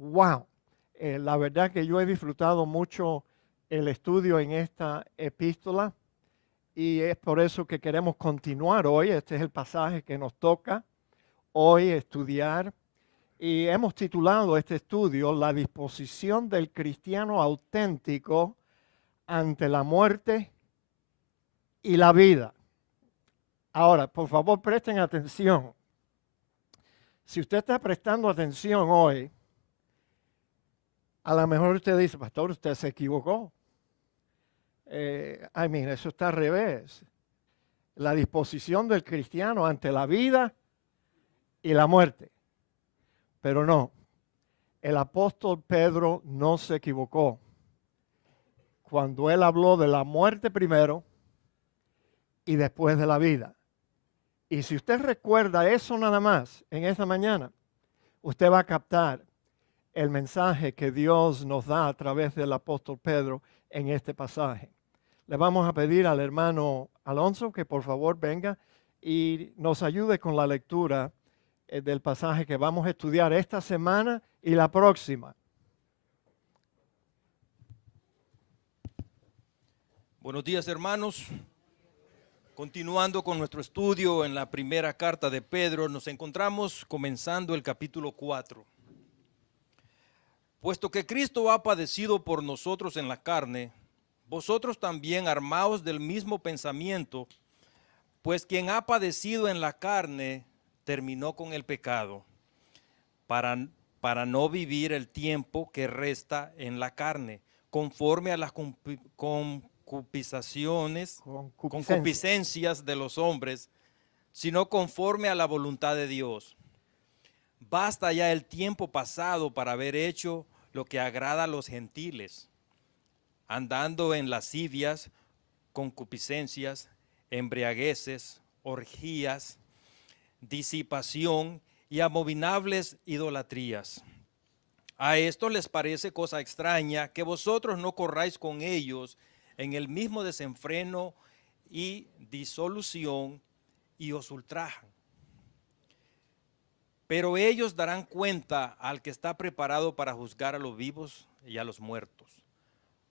wow, la verdad que yo he disfrutado mucho el estudio en esta epístola y es por eso que queremos continuar hoy. Este es el pasaje que nos toca hoy estudiar y hemos titulado este estudio La disposición del cristiano auténtico ante la muerte y la vida. Ahora, por favor, presten atención. Si usted está prestando atención hoy, a lo mejor usted dice, pastor, usted se equivocó. Eso está al revés. La disposición del cristiano ante la vida y la muerte. Pero no, el apóstol Pedro no se equivocó. Cuando él habló de la muerte primero y después de la vida. Y si usted recuerda eso nada más en esta mañana, usted va a captar el mensaje que Dios nos da a través del apóstol Pedro en este pasaje. Le vamos a pedir al hermano Alonso que por favor venga y nos ayude con la lectura del pasaje que vamos a estudiar esta semana y la próxima. Buenos días, hermanos. Continuando con nuestro estudio en la primera carta de Pedro, nos encontramos comenzando el capítulo 4. Puesto que Cristo ha padecido por nosotros en la carne, vosotros también armaos del mismo pensamiento, pues quien ha padecido en la carne terminó con el pecado, para no vivir el tiempo que resta en la carne, conforme a las concupiscencias de los hombres, sino conforme a la voluntad de Dios. Basta ya el tiempo pasado para haber hecho lo que agrada a los gentiles, andando en lascivias, concupiscencias, embriagueces, orgías, disipación y abominables idolatrías. A esto les parece cosa extraña que vosotros no corráis con ellos en el mismo desenfreno y disolución y os ultrajan. Pero ellos darán cuenta al que está preparado para juzgar a los vivos y a los muertos,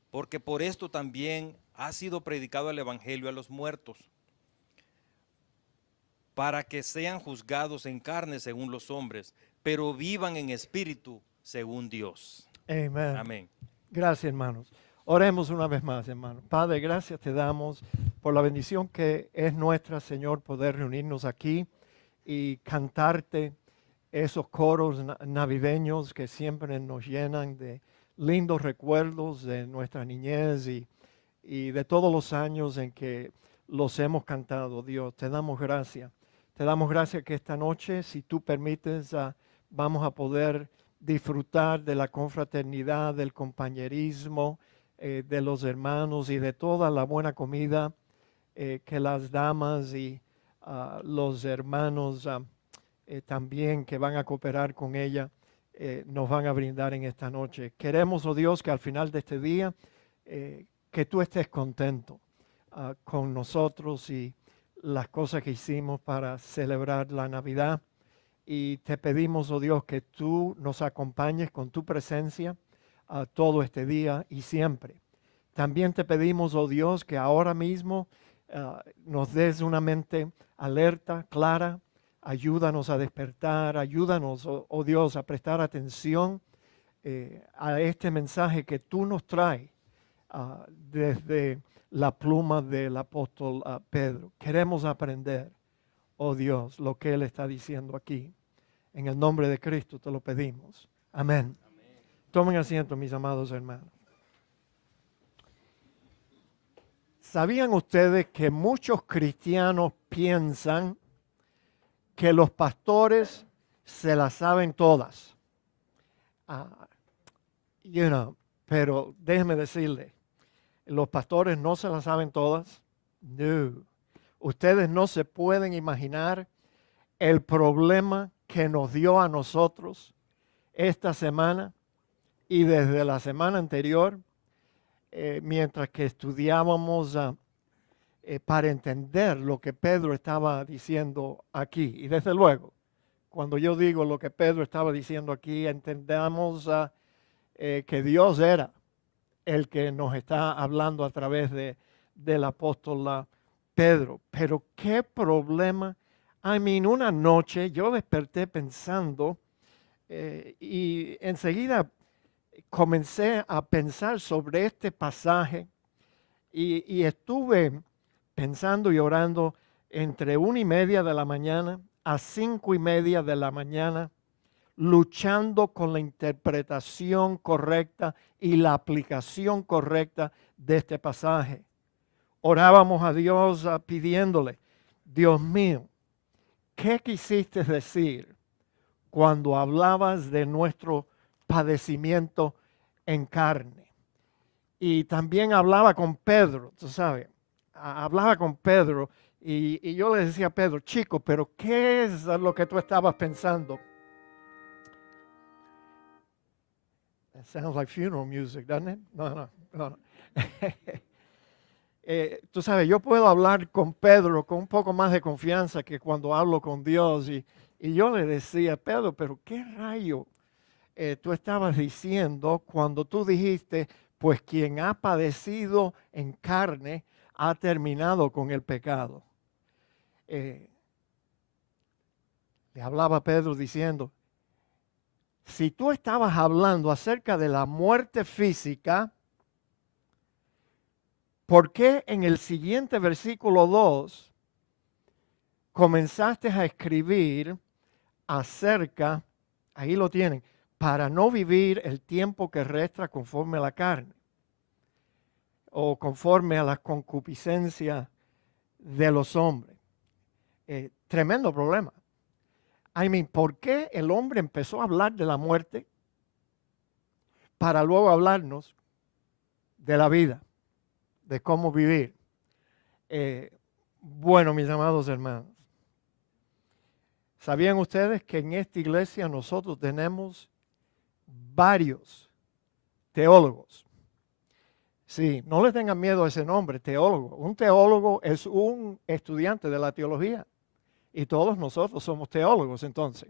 porque por esto también ha sido predicado el evangelio a los muertos, para que sean juzgados en carne según los hombres, pero vivan en espíritu según Dios. Amén. Amén. Gracias, hermanos. Oremos una vez más, hermanos. Padre, gracias te damos por la bendición que es nuestra, Señor, poder reunirnos aquí y cantarte esos coros navideños que siempre nos llenan de lindos recuerdos de nuestra niñez y de todos los años en que los hemos cantado. Dios, te damos gracias. Te damos gracias que esta noche, si tú permites, vamos a poder disfrutar de la confraternidad, del compañerismo, de los hermanos y de toda la buena comida que las damas y los hermanos también que van a cooperar con ella nos van a brindar en esta noche. Queremos, oh Dios, que al final de este día que tú estés contento con nosotros y las cosas que hicimos para celebrar la Navidad. Y te pedimos, oh Dios, que tú nos acompañes con tu presencia todo este día y siempre. También te pedimos, oh Dios, que ahora mismo nos des una mente alerta, clara. Ayúdanos a despertar, ayúdanos, oh Dios, a prestar atención a este mensaje que tú nos traes desde la pluma del apóstol Pedro. Queremos aprender, oh Dios, lo que él está diciendo aquí. En el nombre de Cristo te lo pedimos. Amén. Tomen asiento, mis amados hermanos. ¿Sabían ustedes que muchos cristianos piensan que los pastores se las saben todas? Pero déjenme decirle, los pastores no se las saben todas. No. Ustedes no se pueden imaginar el problema que nos dio a nosotros esta semana y desde la semana anterior, mientras que estudiábamos para entender lo que Pedro estaba diciendo aquí. Y desde luego, cuando yo digo lo que Pedro estaba diciendo aquí, entendamos que Dios era el que nos está hablando a través del apóstol Pedro. Pero qué problema. Una noche yo desperté pensando y enseguida comencé a pensar sobre este pasaje y estuve pensando y orando entre 1:30 de la mañana a 5:30 de la mañana, luchando con la interpretación correcta y la aplicación correcta de este pasaje. Orábamos a Dios pidiéndole, Dios mío, ¿qué quisiste decir cuando hablabas de nuestro padecimiento en carne? Y también hablaba con Pedro, tú sabes, hablaba con Pedro y yo le decía a Pedro, chico, pero ¿qué es lo que tú estabas pensando? That sounds like funeral music, doesn't it? No. Tú sabes, yo puedo hablar con Pedro con un poco más de confianza que cuando hablo con Dios. Y yo le decía, Pedro, pero ¿qué rayo tú estabas diciendo cuando tú dijiste, pues quien ha padecido en carne ha terminado con el pecado? Le hablaba a Pedro diciendo, si tú estabas hablando acerca de la muerte física, ¿por qué en el siguiente versículo 2 comenzaste a escribir acerca, ahí lo tienen, para no vivir el tiempo que resta conforme a la carne o conforme a las concupiscencias de los hombres? Tremendo problema. ¿Por qué el hombre empezó a hablar de la muerte para luego hablarnos de la vida, de cómo vivir? Bueno, mis amados hermanos, ¿sabían ustedes que en esta iglesia nosotros tenemos varios teólogos? Sí, no le tengan miedo a ese nombre, teólogo. Un teólogo es un estudiante de la teología y todos nosotros somos teólogos entonces.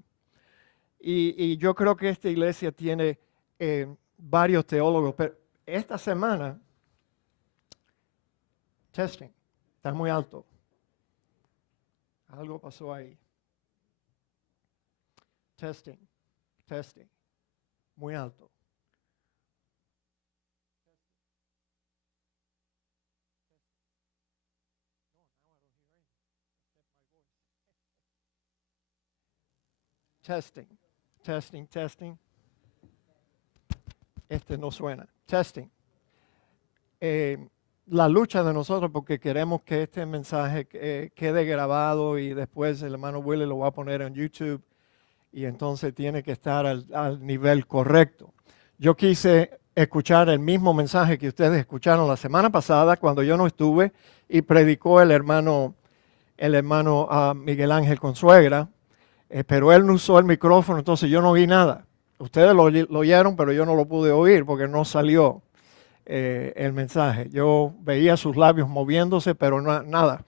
Y yo creo que esta iglesia tiene varios teólogos, pero esta semana, testing, está muy alto. Algo pasó ahí. Testing, muy alto. Testing. Este no suena. Testing. La lucha de nosotros porque queremos que este mensaje quede grabado y después el hermano Willy lo va a poner en YouTube y entonces tiene que estar al nivel correcto. Yo quise escuchar el mismo mensaje que ustedes escucharon la semana pasada cuando yo no estuve y predicó el hermano Miguel Ángel Consuegra, pero él no usó el micrófono, entonces yo no oí nada. Ustedes lo oyeron, pero yo no lo pude oír porque no salió el mensaje. Yo veía sus labios moviéndose, pero nada.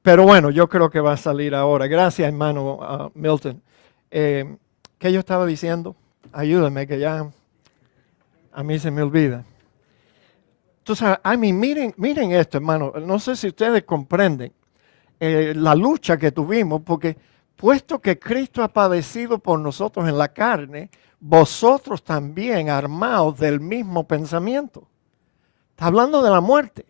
Pero bueno, yo creo que va a salir ahora. Gracias, hermano Milton. ¿Qué yo estaba diciendo? Ayúdame, que ya a mí se me olvida. Entonces, miren esto, hermano. No sé si ustedes comprenden la lucha que tuvimos, porque puesto que Cristo ha padecido por nosotros en la carne, vosotros también armaos del mismo pensamiento. Está hablando de la muerte.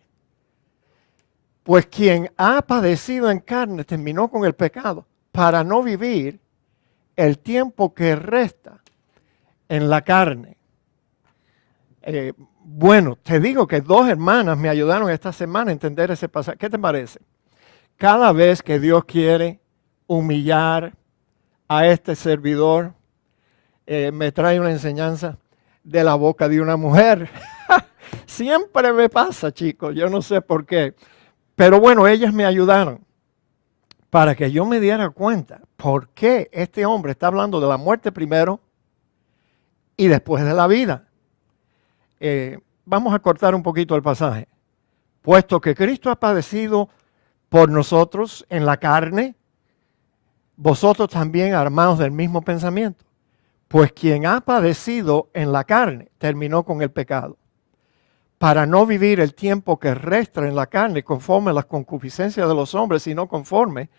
Pues quien ha padecido en carne terminó con el pecado para no vivir el tiempo que resta en la carne. Bueno, te digo que 2 hermanas me ayudaron esta semana a entender ese pasaje. ¿Qué te parece? Cada vez que Dios quiere humillar a este servidor, me trae una enseñanza de la boca de una mujer. Siempre me pasa, chicos, yo no sé por qué. Pero bueno, ellas me ayudaron para que yo me diera cuenta por qué este hombre está hablando de la muerte primero y después de la vida. Vamos a cortar un poquito el pasaje. Puesto que Cristo ha padecido por nosotros en la carne, vosotros también armados del mismo pensamiento. Pues quien ha padecido en la carne terminó con el pecado, para no vivir el tiempo que resta en la carne conforme a las concupiscencias de los hombres, sino conforme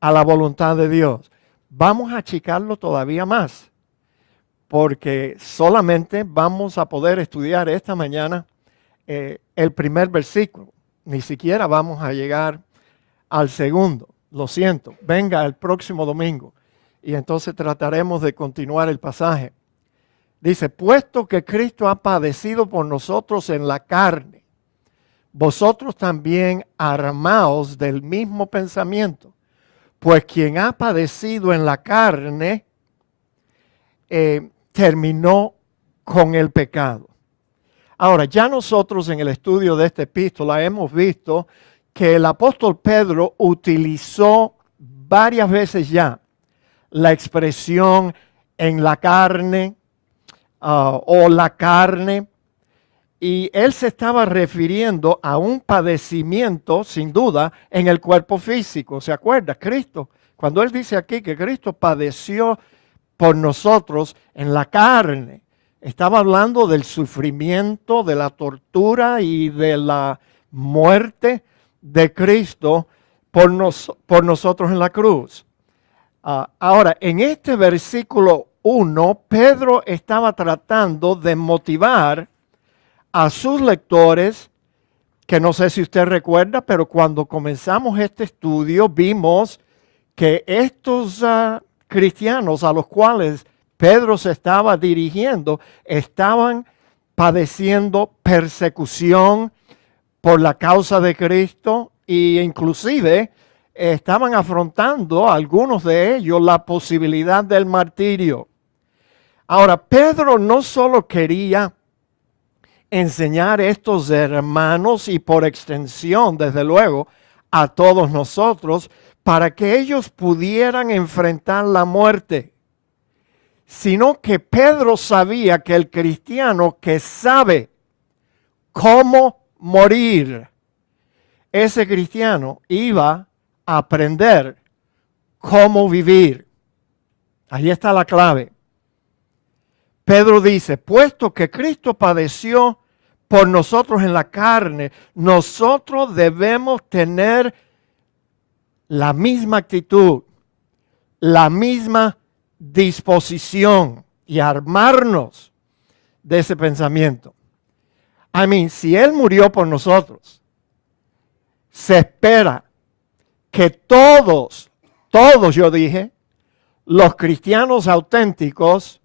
a la voluntad de Dios. Vamos a achicarlo todavía más, porque solamente vamos a poder estudiar esta mañana el primer versículo. Ni siquiera vamos a llegar al segundo. Lo siento, venga el próximo domingo y entonces trataremos de continuar el pasaje. Dice, puesto que Cristo ha padecido por nosotros en la carne, vosotros también armaos del mismo pensamiento, pues quien ha padecido en la carne terminó con el pecado. Ahora, ya nosotros en el estudio de esta epístola hemos visto que el apóstol Pedro utilizó varias veces ya la expresión en la carne o la carne, y él se estaba refiriendo a un padecimiento, sin duda, en el cuerpo físico. ¿Se acuerda? Cristo, cuando él dice aquí que Cristo padeció por nosotros en la carne, estaba hablando del sufrimiento, de la tortura y de la muerte de Cristo por nosotros en la cruz. Ahora, en este versículo 1, Pedro estaba tratando de motivar a sus lectores, que no sé si usted recuerda, pero cuando comenzamos este estudio vimos que estos cristianos a los cuales Pedro se estaba dirigiendo estaban padeciendo persecución por la causa de Cristo e inclusive estaban afrontando algunos de ellos la posibilidad del martirio. Ahora, Pedro no solo quería enseñar a estos hermanos y por extensión, desde luego, a todos nosotros, para que ellos pudieran enfrentar la muerte, sino que Pedro sabía que el cristiano que sabe cómo morir, ese cristiano iba a aprender cómo vivir. Ahí está la clave. Pedro dice, puesto que Cristo padeció por nosotros en la carne, nosotros debemos tener la misma actitud, la misma disposición y armarnos de ese pensamiento. Si Él murió por nosotros, se espera que todos yo dije, los cristianos auténticos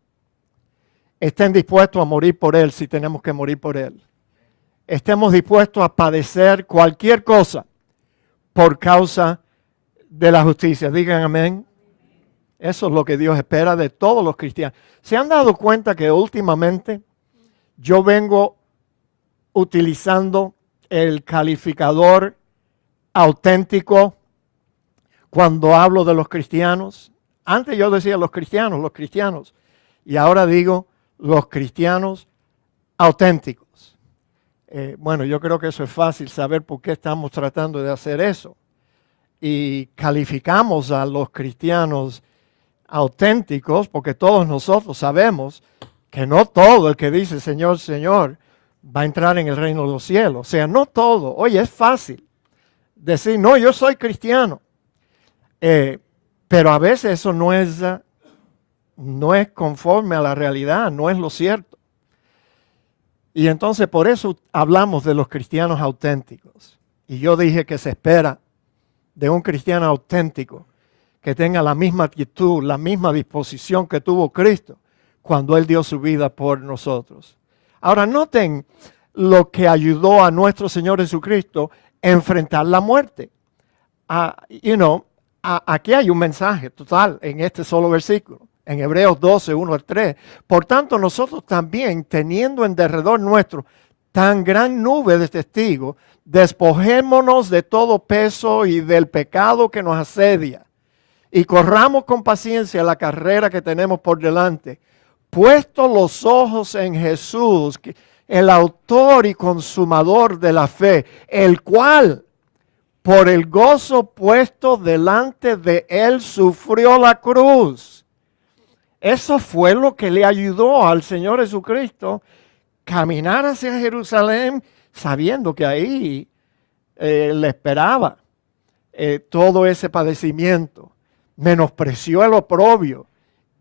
estén dispuestos a morir por Él si tenemos que morir por Él. Estemos dispuestos a padecer cualquier cosa por causa de la justicia. Digan amén. Eso es lo que Dios espera de todos los cristianos. ¿Se han dado cuenta que últimamente yo vengo utilizando el calificador auténtico cuando hablo de los cristianos? Antes yo decía los cristianos, y ahora digo los cristianos auténticos. Yo creo que eso es fácil saber por qué estamos tratando de hacer eso. Y calificamos a los cristianos auténticos porque todos nosotros sabemos que no todo el que dice Señor, Señor va a entrar en el reino de los cielos. O sea, no todo. Oye, es fácil decir, no, yo soy cristiano. Pero a veces eso no es conforme a la realidad, no es lo cierto. Y entonces por eso hablamos de los cristianos auténticos. Y yo dije que se espera de un cristiano auténtico que tenga la misma actitud, la misma disposición que tuvo Cristo cuando Él dio su vida por nosotros. Ahora noten lo que ayudó a nuestro Señor Jesucristo a enfrentar la muerte. Aquí hay un mensaje total en este solo versículo. En Hebreos 12, 1 al 3. Por tanto, nosotros también, teniendo en derredor nuestro tan gran nube de testigos, despojémonos de todo peso y del pecado que nos asedia, y corramos con paciencia la carrera que tenemos por delante, puestos los ojos en Jesús, el autor y consumador de la fe, el cual, por el gozo puesto delante de él, sufrió la cruz. Eso fue lo que le ayudó al Señor Jesucristo caminar hacia Jerusalén sabiendo que ahí le esperaba todo ese padecimiento. Menospreció el oprobio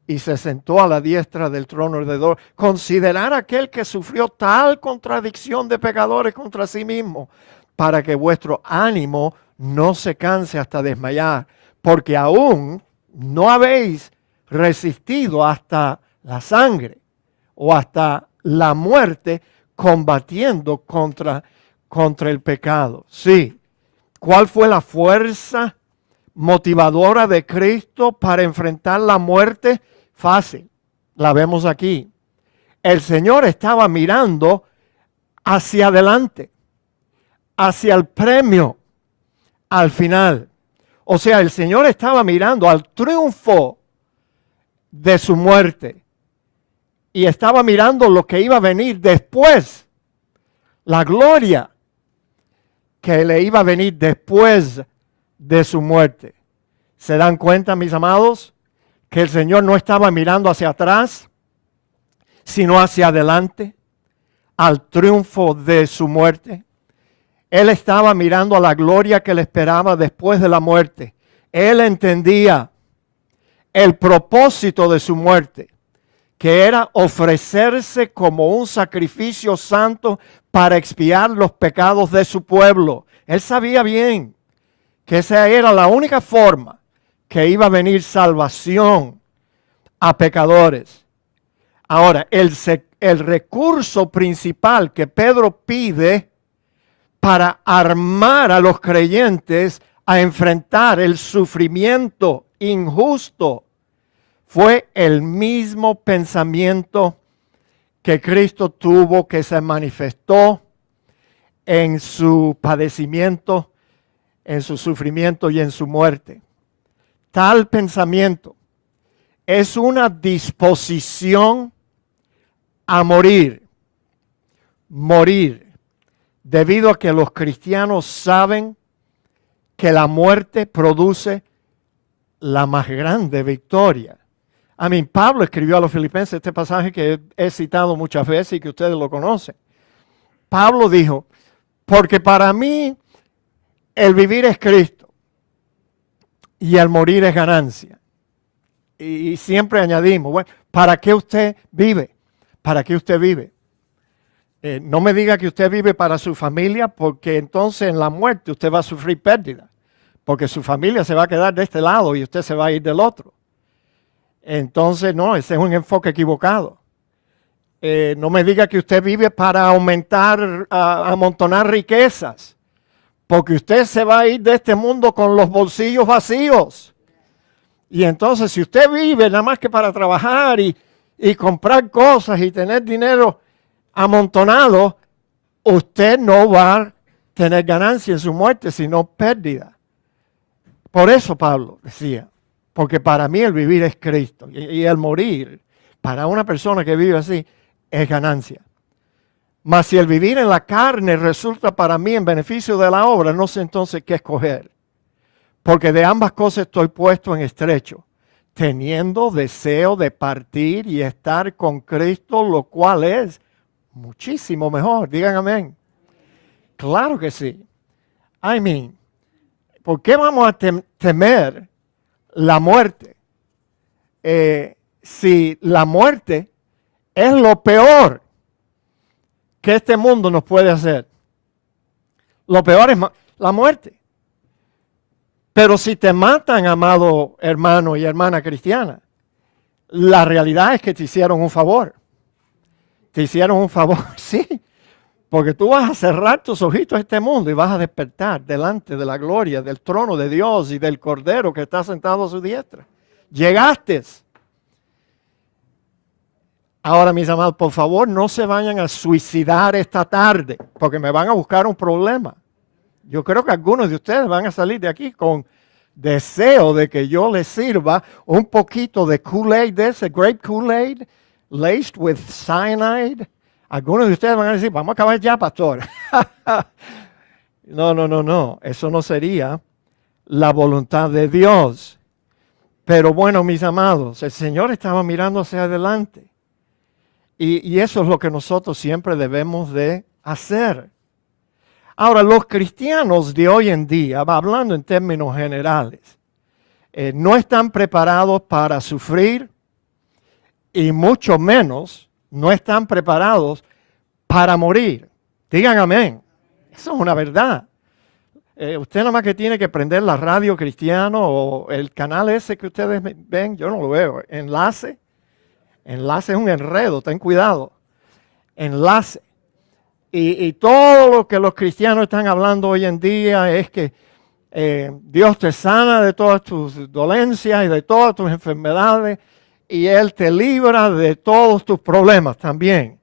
y se sentó a la diestra del trono de Dios. Considerar aquel que sufrió tal contradicción de pecadores contra sí mismo, para que vuestro ánimo no se canse hasta desmayar, porque aún no habéis resistido hasta la sangre o hasta la muerte, combatiendo contra el pecado. Sí. ¿Cuál fue la fuerza motivadora de Cristo para enfrentar la muerte? Fácil, la vemos aquí. El Señor estaba mirando hacia adelante, hacia el premio, al final. O sea, el Señor estaba mirando al triunfo de su muerte y estaba mirando lo que iba a venir después, la gloria que le iba a venir después de su muerte. ¿Se dan cuenta, mis amados, que el Señor no estaba mirando hacia atrás, sino hacia adelante, al triunfo de su muerte? Él estaba mirando a la gloria que le esperaba después de la muerte. Él entendía el propósito de su muerte, que era ofrecerse como un sacrificio santo para expiar los pecados de su pueblo. Él sabía bien que esa era la única forma que iba a venir salvación a pecadores. Ahora, el recurso principal que Pedro pide para armar a los creyentes a enfrentar el sufrimiento injusto fue el mismo pensamiento que Cristo tuvo, que se manifestó en su padecimiento, en su sufrimiento y en su muerte. Tal pensamiento es una disposición a morir, debido a que los cristianos saben que la muerte produce la más grande victoria. Pablo escribió a los filipenses este pasaje que he citado muchas veces y que ustedes lo conocen. Pablo dijo, porque para mí el vivir es Cristo y el morir es ganancia. Y siempre añadimos, bueno, ¿para qué usted vive? ¿Para qué usted vive? No me diga que usted vive para su familia, porque entonces en la muerte usted va a sufrir pérdida, porque su familia se va a quedar de este lado y usted se va a ir del otro. Entonces, no, ese es un enfoque equivocado. No me diga que usted vive para amontonar riquezas, porque usted se va a ir de este mundo con los bolsillos vacíos. Y entonces, si usted vive nada más que para trabajar y comprar cosas y tener dinero amontonado, usted no va a tener ganancia en su muerte, sino pérdida. Por eso Pablo decía, porque para mí el vivir es Cristo y el morir para una persona que vive así es ganancia. Mas si el vivir en la carne resulta para mí en beneficio de la obra, no sé entonces qué escoger. Porque de ambas cosas estoy puesto en estrecho, teniendo deseo de partir y estar con Cristo, lo cual es muchísimo mejor. Digan amén. Claro que sí. ¿Por qué vamos a temer la muerte? Si la muerte es lo peor que este mundo nos puede hacer. Lo peor es la muerte. Pero si te matan, amado hermano y hermana cristiana, la realidad es que te hicieron un favor. Te hicieron un favor, sí. Porque tú vas a cerrar tus ojitos a este mundo y vas a despertar delante de la gloria del trono de Dios y del Cordero que está sentado a su diestra. Llegaste. Ahora, mis amados, por favor, no se vayan a suicidar esta tarde, porque me van a buscar un problema. Yo creo que algunos de ustedes van a salir de aquí con deseo de que yo les sirva un poquito de Kool-Aid, de ese grape Kool-Aid, laced with cyanide. Algunos de ustedes van a decir, vamos a acabar ya, pastor. No, no, no, no. Eso no sería la voluntad de Dios. Pero bueno, mis amados, el Señor estaba mirando hacia adelante. Y eso es lo que nosotros siempre debemos de hacer. Ahora, los cristianos de hoy en día, hablando en términos generales, no están preparados para sufrir y mucho menos no están preparados para morir. Digan amén. Eso es una verdad. Usted nada más que tiene que prender la radio cristiano o el canal ese que ustedes ven, yo no lo veo. Enlace. Enlace es un enredo, ten cuidado. Enlace. Y todo lo que los cristianos están hablando hoy en día es que Dios te sana de todas tus dolencias y de todas tus enfermedades y Él te libra de todos tus problemas también.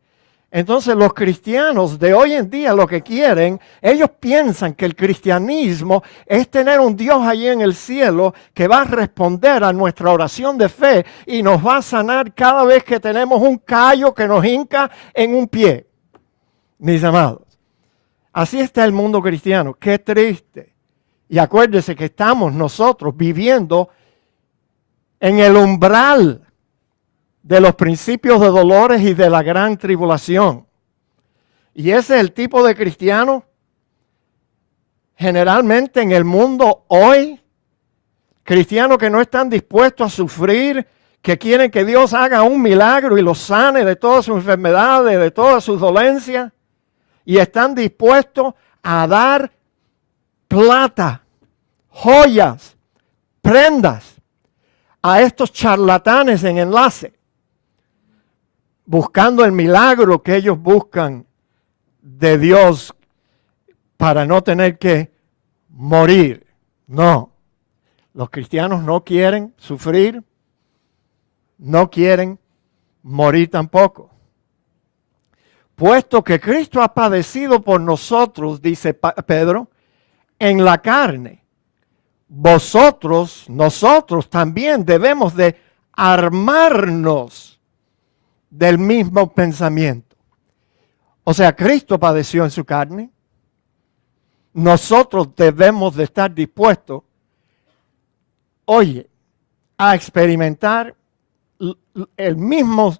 Entonces los cristianos de hoy en día lo que quieren, ellos piensan que el cristianismo es tener un Dios allí en el cielo que va a responder a nuestra oración de fe y nos va a sanar cada vez que tenemos un callo que nos hinca en un pie. Mis amados, así está el mundo cristiano. Qué triste. Y acuérdese que estamos nosotros viviendo en el umbral de los principios de dolores y de la gran tribulación. Y ese es el tipo de cristiano generalmente en el mundo hoy, cristianos que no están dispuestos a sufrir, que quieren que Dios haga un milagro y los sane de todas sus enfermedades, de todas sus dolencias, y están dispuestos a dar plata, joyas, prendas a estos charlatanes en enlace, buscando el milagro que ellos buscan de Dios para no tener que morir. No, los cristianos no quieren sufrir, no quieren morir tampoco. Puesto que Cristo ha padecido por nosotros, dice Pedro, en la carne, nosotros también debemos de armarnos del mismo pensamiento. O sea, Cristo padeció en su carne. Nosotros debemos de estar dispuestos, a experimentar el mismo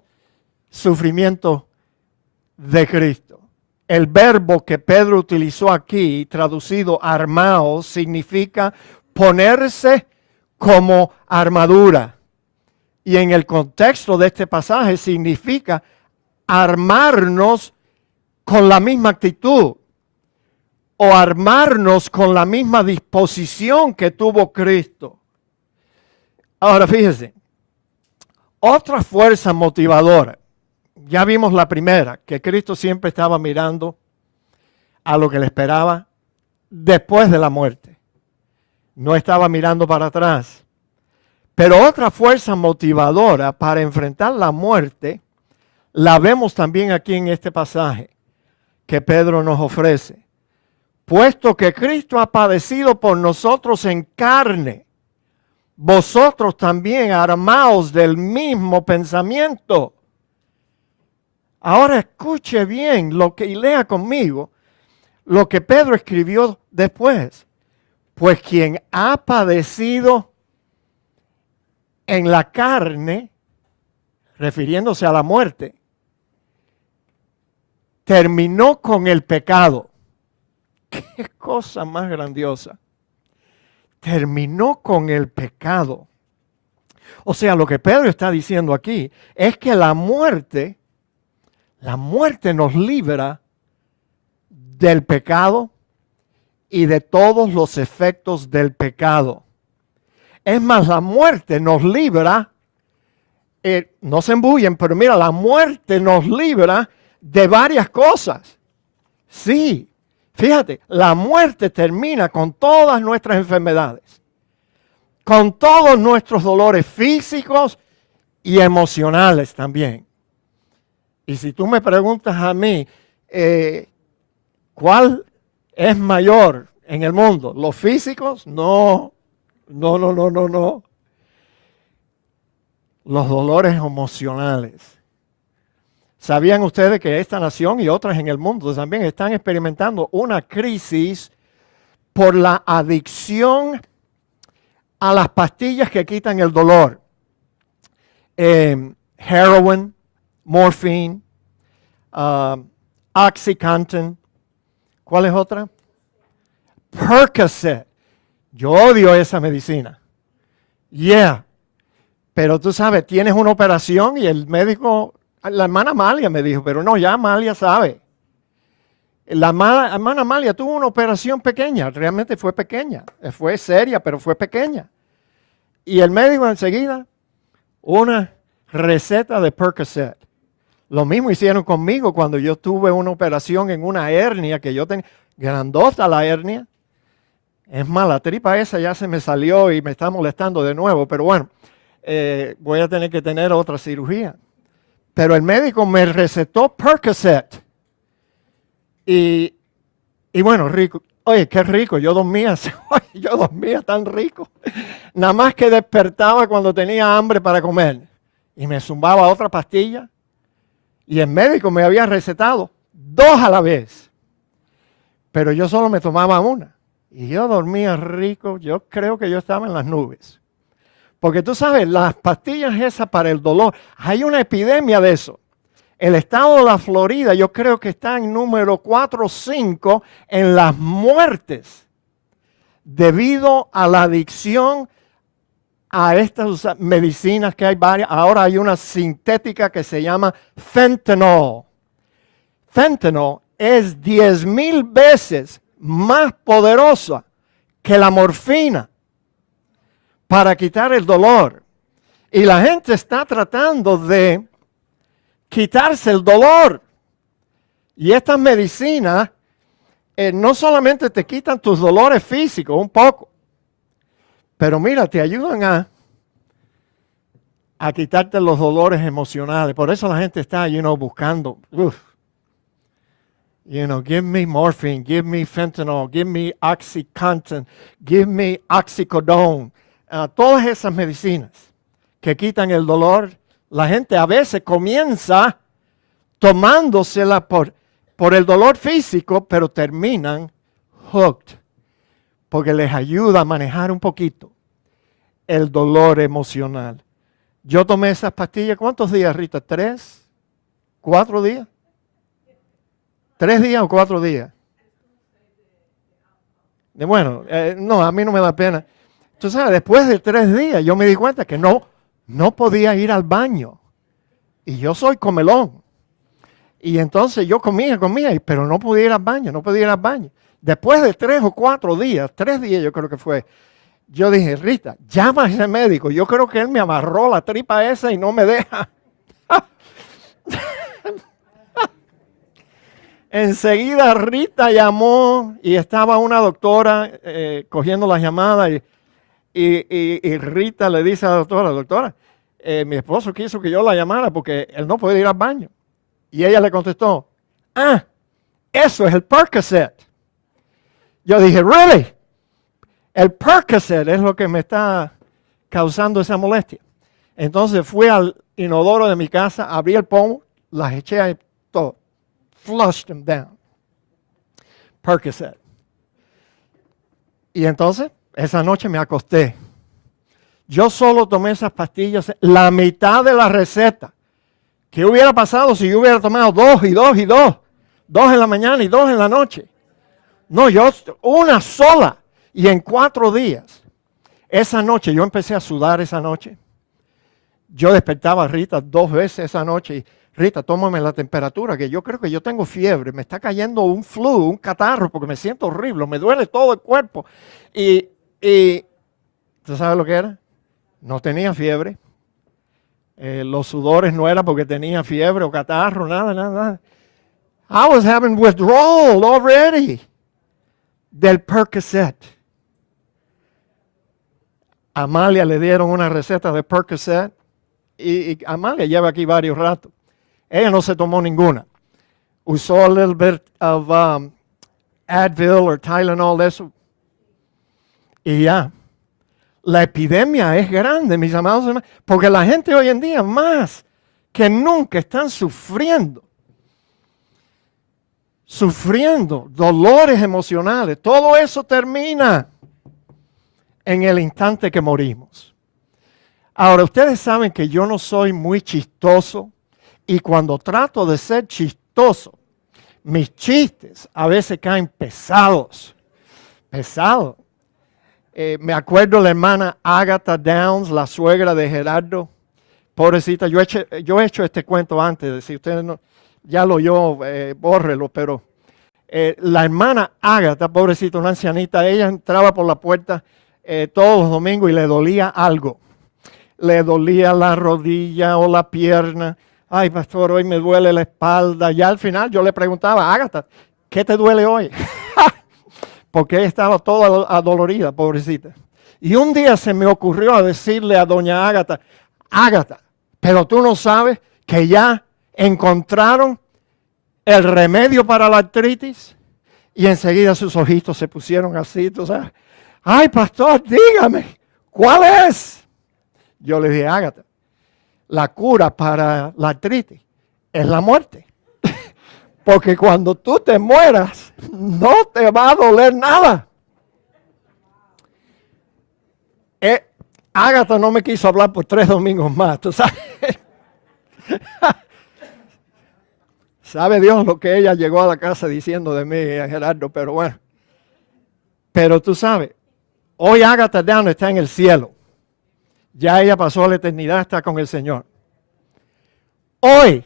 sufrimiento de Cristo. El verbo que Pedro utilizó aquí, traducido armaos, significa ponerse como armadura. Y en el contexto de este pasaje significa armarnos con la misma actitud o armarnos con la misma disposición que tuvo Cristo. Ahora fíjense, otra fuerza motivadora. Ya vimos la primera, que Cristo siempre estaba mirando a lo que le esperaba después de la muerte. No estaba mirando para atrás. Pero otra fuerza motivadora para enfrentar la muerte, la vemos también aquí en este pasaje que Pedro nos ofrece. Puesto que Cristo ha padecido por nosotros en carne, vosotros también armaos del mismo pensamiento. Ahora escuche bien y lea conmigo lo que Pedro escribió después. Pues quien ha padecido en la carne, refiriéndose a la muerte, terminó con el pecado. ¡Qué cosa más grandiosa! Terminó con el pecado. O sea, lo que Pedro está diciendo aquí es que la muerte nos libra del pecado y de todos los efectos del pecado. Es más, la muerte nos libra, no se embullen, pero mira, la muerte nos libra de varias cosas. Sí, fíjate, la muerte termina con todas nuestras enfermedades, con todos nuestros dolores físicos y emocionales también. Y si tú me preguntas a mí, ¿cuál es mayor en el mundo? ¿Los físicos? No. Los dolores emocionales. ¿Sabían ustedes que esta nación y otras en el mundo también están experimentando una crisis por la adicción a las pastillas que quitan el dolor. Heroin, morphine, Oxycontin. ¿Cuál es otra? Percocet. Yo odio esa medicina. Yeah. Pero tú sabes, tienes una operación y el médico, la hermana Amalia me dijo, pero no, ya Amalia sabe. La hermana Amalia tuvo una operación pequeña, realmente fue pequeña, fue seria, pero fue pequeña. Y el médico enseguida, una receta de Percocet. Lo mismo hicieron conmigo cuando yo tuve una operación en una hernia que yo tenía, grandota la hernia. Es más, la tripa esa ya se me salió y me está molestando de nuevo, pero bueno, voy a tener que tener otra cirugía. Pero el médico me recetó Percocet. Y bueno, rico. Oye, qué rico, yo dormía tan rico. Nada más que despertaba cuando tenía hambre para comer. Y me zumbaba otra pastilla. Y el médico me había recetado 2 a la vez. Pero yo solo me tomaba una. Y yo dormía rico, yo creo que yo estaba en las nubes. Porque tú sabes, las pastillas esas para el dolor, hay una epidemia de eso. El estado de la Florida yo creo que está en número 4 o 5 en las muertes debido a la adicción a estas medicinas que hay varias. Ahora hay una sintética que se llama fentanyl. Fentanyl es 10,000 veces más poderosa que la morfina para quitar el dolor. Y la gente está tratando de quitarse el dolor. Y estas medicinas no solamente te quitan tus dolores físicos un poco, pero mira, te ayudan a quitarte los dolores emocionales. Por eso la gente está, buscando. Give me morphine, give me fentanyl, give me Oxycontin, give me oxycodone. Todas esas medicinas que quitan el dolor, la gente a veces comienza tomándosela por el dolor físico, pero terminan hooked, porque les ayuda a manejar un poquito el dolor emocional. Yo tomé esas pastillas, ¿cuántos días, Rita? ¿3? ¿4 días? 3 días o 4 días. Bueno, no, a mí no me da pena. Tú sabes, después de 3 días yo me di cuenta que no podía ir al baño. Y yo soy comelón. Y entonces yo comía, pero no podía ir al baño, Después de 3 o 4 días, 3 días yo creo que fue, yo dije, Rita, llama a ese médico. Yo creo que él me amarró la tripa esa y no me deja. Enseguida Rita llamó y estaba una doctora cogiendo las llamadas y Rita le dice a la doctora, mi esposo quiso que yo la llamara porque él no puede ir al baño. Y ella le contestó, eso es el Percocet. Yo dije, ¿really? El Percocet es lo que me está causando esa molestia. Entonces fui al inodoro de mi casa, abrí el pomo, las eché ahí todo. Flushed them down. Percocet. Y entonces, esa noche me acosté. Yo solo tomé esas pastillas, la mitad de la receta. ¿Qué hubiera pasado si yo hubiera tomado 2 y 2 y 2? 2 en la mañana y 2 en la noche. No, yo una sola. Y en 4 días. Esa noche, yo empecé a sudar esa noche. Yo despertaba a Rita 2 veces esa noche y Rita, tómame la temperatura, que yo creo que yo tengo fiebre, me está cayendo un flu, un catarro, porque me siento horrible, me duele todo el cuerpo. Y ¿tú sabes lo que era? No tenía fiebre. Los sudores no era porque tenía fiebre o catarro, nada. I was having withdrawal already del Percocet. A Amalia le dieron una receta de Percocet y Amalia lleva aquí varios ratos. Ella no se tomó ninguna. Usó a little bit of Advil o Tylenol, eso. Y ya. La epidemia es grande, mis amados hermanos, porque la gente hoy en día más que nunca están sufriendo. sufriendo dolores emocionales. Todo eso termina en el instante que morimos. Ahora, ustedes saben que yo no soy muy chistoso y cuando trato de ser chistoso, mis chistes a veces caen pesados. Me acuerdo la hermana Agatha Downs, la suegra de Gerardo. Pobrecita, yo he hecho este cuento antes, si ustedes no, ya lo oyó, bórrelo, pero la hermana Agatha, pobrecita, una ancianita, ella entraba por la puerta todos los domingos y le dolía algo. Le dolía la rodilla o la pierna. Ay, pastor, hoy me duele la espalda. Ya al final yo le preguntaba, Agatha, ¿qué te duele hoy? Porque ella estaba toda adolorida, pobrecita. Y un día se me ocurrió decirle a doña Agatha, Agatha, pero tú no sabes que ya encontraron el remedio para la artritis. Y enseguida sus ojitos se pusieron así, tú sabes. Ay, pastor, dígame, ¿cuál es? Yo le dije, Agatha, la cura para la artritis es la muerte. Porque cuando tú te mueras, no te va a doler nada. Agatha no me quiso hablar por 3 domingos más, tú sabes. Sabe Dios lo que ella llegó a la casa diciendo de mí, Gerardo, pero bueno. Pero tú sabes, hoy Agatha Down está en el cielo. Ya ella pasó a la eternidad, está con el Señor. Hoy,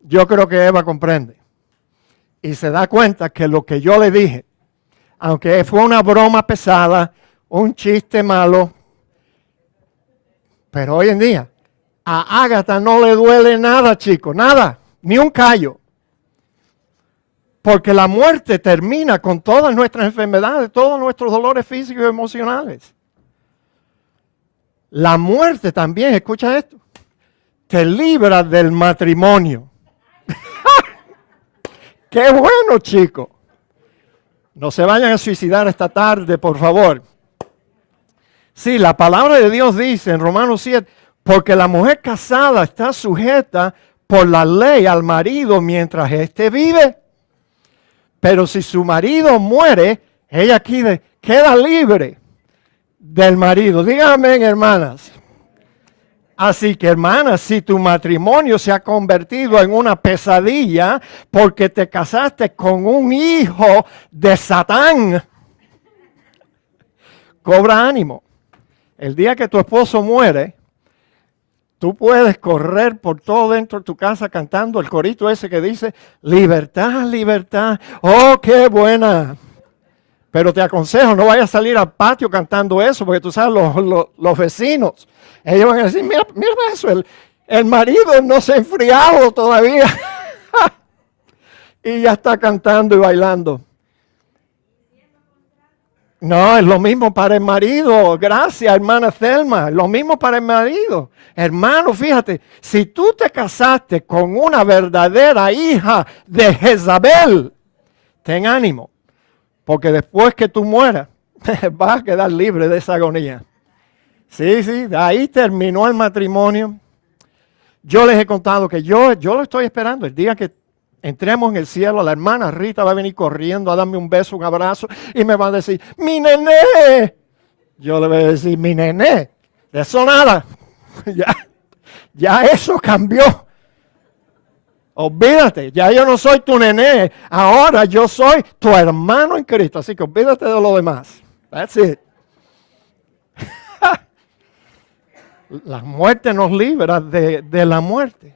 yo creo que Eva comprende. Y se da cuenta que lo que yo le dije, aunque fue una broma pesada, un chiste malo, pero hoy en día, a Agatha no le duele nada, chicos, nada, ni un callo. Porque la muerte termina con todas nuestras enfermedades, todos nuestros dolores físicos y emocionales. La muerte también, escucha esto, te libra del matrimonio. ¡Qué bueno, chicos! No se vayan a suicidar esta tarde, por favor. Sí, la palabra de Dios dice en Romanos 7, porque la mujer casada está sujeta por la ley al marido mientras éste vive. Pero si su marido muere, ella aquí queda libre del marido. Díganme, hermanas. Así que, hermanas, si tu matrimonio se ha convertido en una pesadilla porque te casaste con un hijo de Satán, cobra ánimo. El día que tu esposo muere, tú puedes correr por todo dentro de tu casa cantando el corito ese que dice, libertad, libertad, oh, qué buena. Pero te aconsejo, no vayas a salir al patio cantando eso, porque tú sabes, los vecinos, ellos van a decir, mira eso, el marido no se ha enfriado todavía. Y ya está cantando y bailando. No, es lo mismo para el marido. Gracias, hermana Thelma. Lo mismo para el marido. Hermano, fíjate, si tú te casaste con una verdadera hija de Jezabel, ten ánimo. Porque después que tú mueras, vas a quedar libre de esa agonía. Sí, ahí terminó el matrimonio. Yo les he contado que yo lo estoy esperando. El día que entremos en el cielo, la hermana Rita va a venir corriendo a darme un beso, un abrazo, y me va a decir, ¡mi nené! Yo le voy a decir, ¡mi nené! De eso nada. Ya eso cambió. Olvídate, ya yo no soy tu nené, ahora yo soy tu hermano en Cristo, así que olvídate de lo demás. That's it. La muerte nos libra de la muerte.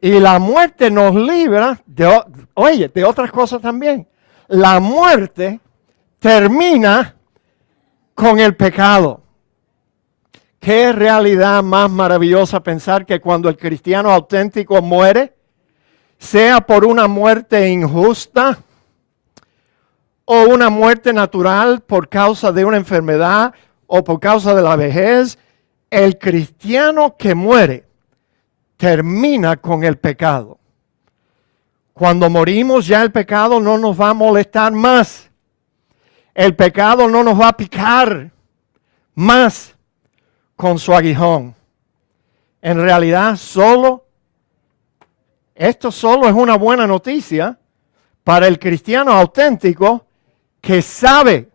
Y la muerte nos libra de otras cosas también. La muerte termina con el pecado. Qué realidad más maravillosa pensar que cuando el cristiano auténtico muere, sea por una muerte injusta o una muerte natural por causa de una enfermedad o por causa de la vejez, el cristiano que muere termina con el pecado. Cuando morimos ya el pecado no nos va a molestar más. El pecado no nos va a picar más con su aguijón. En realidad solo Esto solo es una buena noticia para el cristiano auténtico que sabe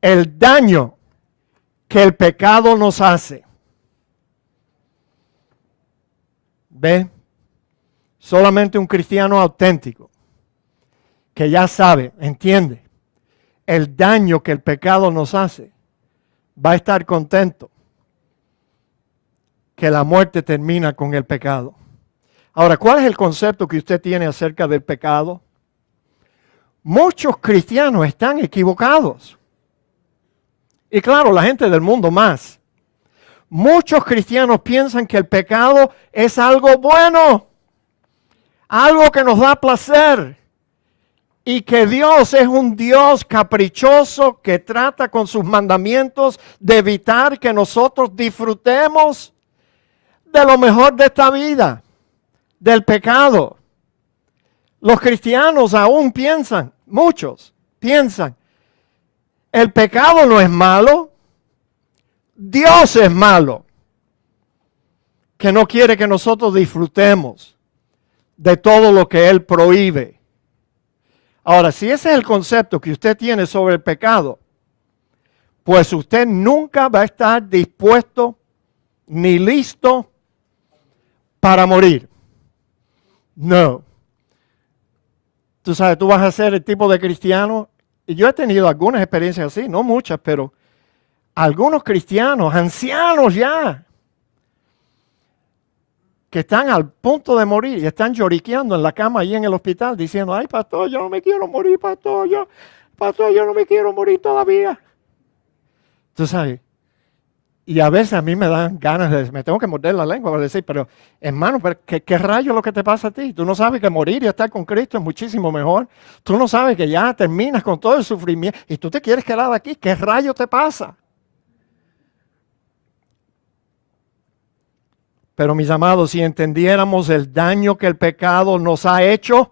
el daño que el pecado nos hace. ¿Ve? Solamente un cristiano auténtico que ya sabe, entiende el daño que el pecado nos hace, va a estar contento que la muerte termina con el pecado. Ahora, ¿cuál es el concepto que usted tiene acerca del pecado? Muchos cristianos están equivocados. Y claro, la gente del mundo más. Muchos cristianos piensan que el pecado es algo bueno, algo que nos da placer, y que Dios es un Dios caprichoso que trata con sus mandamientos de evitar que nosotros disfrutemos de lo mejor de esta vida, del pecado. Los cristianos aún piensan, muchos piensan, el pecado no es malo, Dios es malo, que no quiere que nosotros disfrutemos de todo lo que Él prohíbe. Ahora, si ese es el concepto que usted tiene sobre el pecado, pues usted nunca va a estar dispuesto ni listo para morir. No. Tú sabes, tú vas a ser el tipo de cristiano, y yo he tenido algunas experiencias así, no muchas, pero algunos cristianos, ancianos ya, que están al punto de morir y están lloriqueando en la cama ahí en el hospital diciendo, ay pastor, yo no me quiero morir, pastor, yo no me quiero morir todavía. Tú sabes, y a veces a mí me dan ganas de, me tengo que morder la lengua para decir, pero hermano, ¿qué rayo es lo que te pasa a ti? Tú no sabes que morir y estar con Cristo es muchísimo mejor. Tú no sabes que ya terminas con todo el sufrimiento y tú te quieres quedar aquí. ¿Qué rayo te pasa? Pero mis amados, si entendiéramos el daño que el pecado nos ha hecho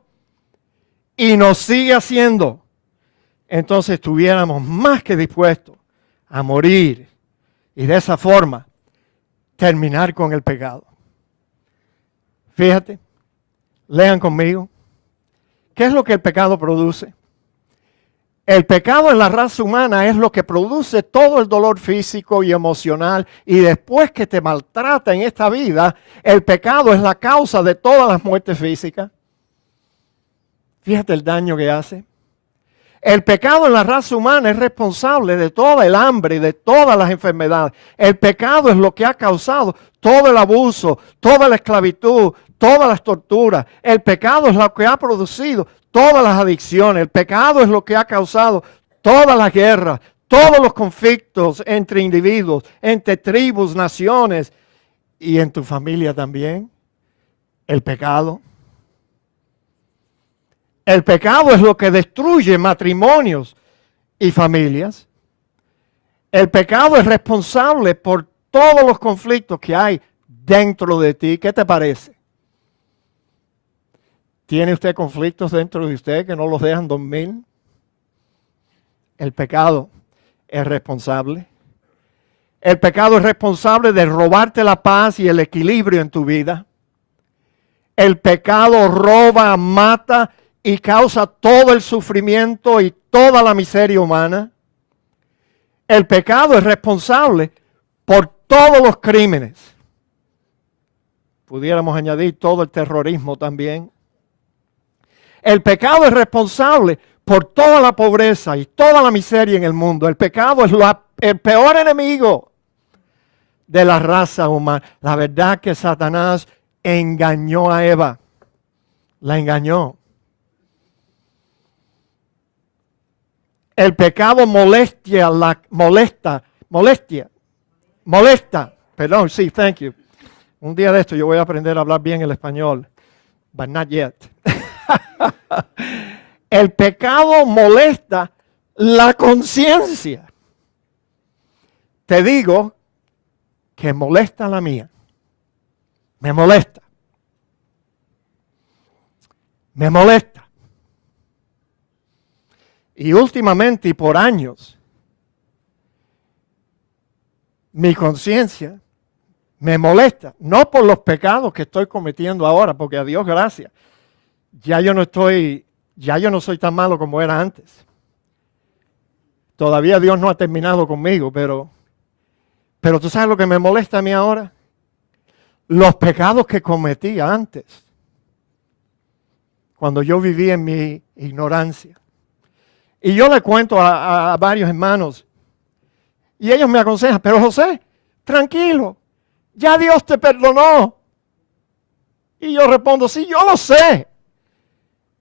y nos sigue haciendo, entonces estuviéramos más que dispuestos a morir y de esa forma terminar con el pecado. Fíjate, lean conmigo, ¿qué es lo que el pecado produce? El pecado en la raza humana es lo que produce todo el dolor físico y emocional, y después que te maltrata en esta vida, el pecado es la causa de todas las muertes físicas. Fíjate el daño que hace. El pecado en la raza humana es responsable de toda el hambre y de todas las enfermedades. El pecado es lo que ha causado todo el abuso, toda la esclavitud, todas las torturas. El pecado es lo que ha producido todas las adicciones. El pecado es lo que ha causado todas las guerras, todos los conflictos entre individuos, entre tribus, naciones y en tu familia también. El pecado. El pecado es lo que destruye matrimonios y familias. El pecado es responsable por todos los conflictos que hay dentro de ti. ¿Qué te parece? ¿Tiene usted conflictos dentro de usted que no los dejan dormir? El pecado es responsable. El pecado es responsable de robarte la paz y el equilibrio en tu vida. El pecado roba, mata y causa todo el sufrimiento y toda la miseria humana. El pecado es responsable por todos los crímenes. Pudiéramos añadir todo el terrorismo también. El pecado es responsable por toda la pobreza y toda la miseria en el mundo. El pecado es el peor enemigo de la raza humana. La verdad que Satanás engañó a Eva. La engañó. El pecado molesta. Perdón, sí, thank you. Un día de esto yo voy a aprender a hablar bien el español. But not yet. El pecado molesta la conciencia. Te digo que molesta la mía. Me molesta. Me molesta. Y últimamente y por años, mi conciencia Me molesta, no por los pecados que estoy cometiendo ahora, porque a Dios gracias, ya yo no soy tan malo como era antes. Todavía Dios no ha terminado conmigo, pero tú sabes lo que me molesta a mí ahora. Los pecados que cometí antes, cuando yo vivía en mi ignorancia. Y yo le cuento a varios hermanos, y ellos me aconsejan, pero José, tranquilo, ya Dios te perdonó. Y yo respondo, sí, yo lo sé.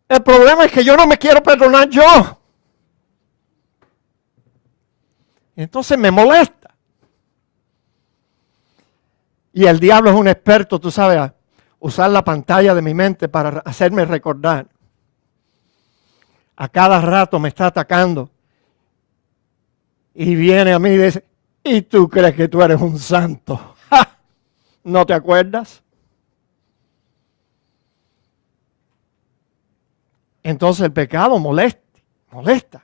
El problema es que yo no me quiero perdonar yo. Entonces me molesta. Y el diablo es un experto, tú sabes, a usar la pantalla de mi mente para hacerme recordar. A cada rato me está atacando. Y viene a mí y dice, ¿y tú crees que tú eres un santo? ¡Ja! ¿No te acuerdas? Entonces el pecado molesta.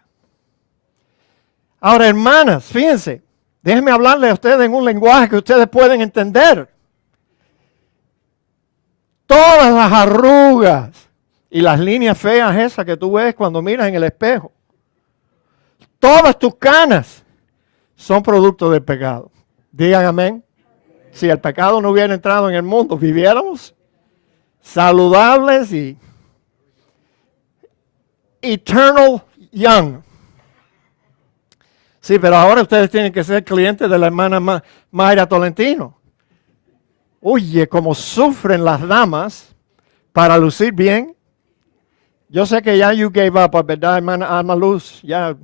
Ahora, hermanas, fíjense, déjenme hablarles a ustedes en un lenguaje que ustedes pueden entender. Todas las arrugas y las líneas feas esas que tú ves cuando miras en el espejo, todas tus canas son producto del pecado. Digan amén. Si el pecado no hubiera entrado en el mundo, viviéramos saludables y eternal young. Sí, pero ahora ustedes tienen que ser clientes de la hermana Mayra Tolentino. Oye, cómo sufren las damas para lucir bien. Yo sé que ya you gave up, ¿verdad, hermana Alma Luz? Ya.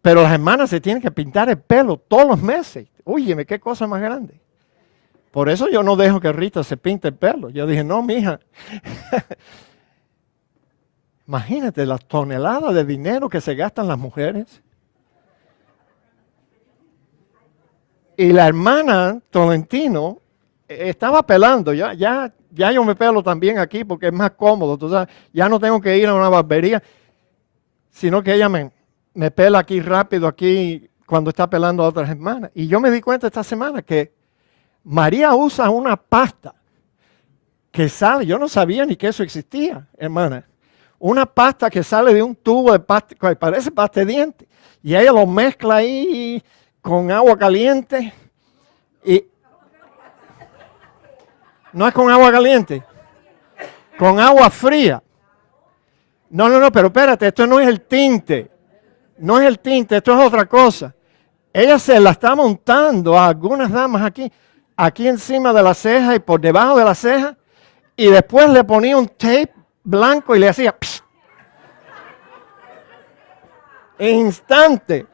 Pero las hermanas se tienen que pintar el pelo todos los meses. Óyeme, qué cosa más grande. Por eso yo no dejo que Rita se pinte el pelo. Yo dije, no, mija. Imagínate las toneladas de dinero que se gastan las mujeres. Y la hermana Tolentino estaba pelando. Ya yo me pelo también aquí porque es más cómodo. Tú sabes, ya no tengo que ir a una barbería, sino que ella me pela aquí rápido, aquí cuando está pelando a otras hermanas. Y yo me di cuenta esta semana que María usa una pasta que sale. Yo no sabía ni que eso existía, hermana. Una pasta que sale de un tubo de pasta, que parece pasta de dientes. Y ella lo mezcla ahí con agua caliente. Y no es con agua caliente, con agua fría. No, pero espérate, esto no es el tinte. No es el tinte, esto es otra cosa. Ella se la está montando a algunas damas aquí encima de la ceja y por debajo de la ceja. Y después le ponía un tape blanco y le hacía psh, instante.